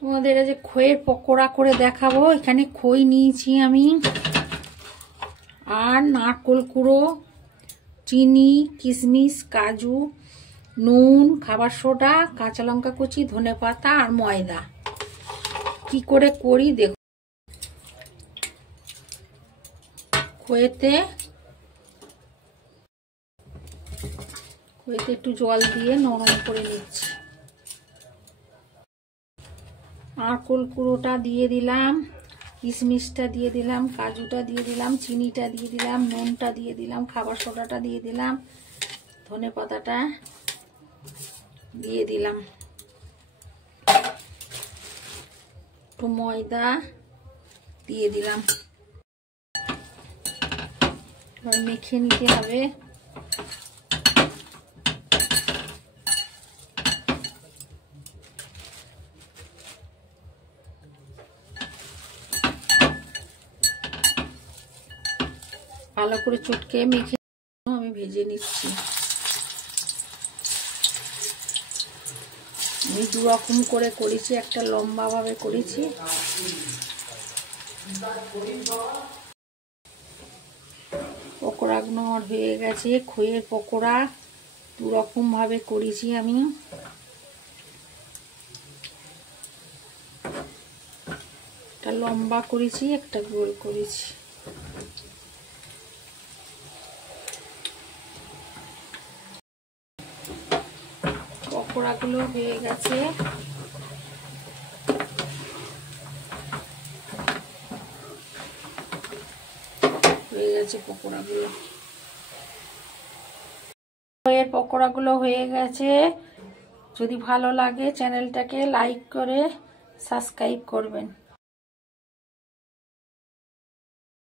তোমাদের যে খইয়ের পকোড়া করে দেখাবো। এখানে খই নিয়েছি আমি, আর নারকেল কুড়ো, চিনি, কিশমিশ, কাজু, নুন, খাবার সোডা, কাঁচা লঙ্কা কুচি, ধনেপাতা আর ময়দা। কি করে করি দেখো। খইতে একটু জল দিয়ে নরম করে নিচ্ছি। নারকেল কুড়োটা দিয়ে দিলাম, কিশমিশটা দিয়ে দিলাম, কাজুটা দিয়ে দিলাম, চিনিটা দিয়ে দিলাম, নুনটা দিয়ে দিলাম, খাবার সোডাটা দিয়ে দিলাম, ধনেপাতাটা দিয়ে দিলাম, একটু ময়দা দিয়ে দিলাম। এবার মেখে নিতে হবে। ভালো করে চটকে মেখে আমি ভেজে নিচ্ছি। আমি দু রকম করে করেছি, একটা লম্বা ভাবে করেছি। পকোড়াগুলো আমার হয়ে গেছে। খইয়ের পকোড়া দু রকম ভাবে করেছি আমি। একটা লম্বা করেছি, একটা গোল করেছি। পকোড়াগুলো হয়ে গেছে। পকোড়াগুলো হয়ে গেছে। যদি ভালো লাগে চ্যানেলটাকে লাইক করে সাবস্ক্রাইব করবেন।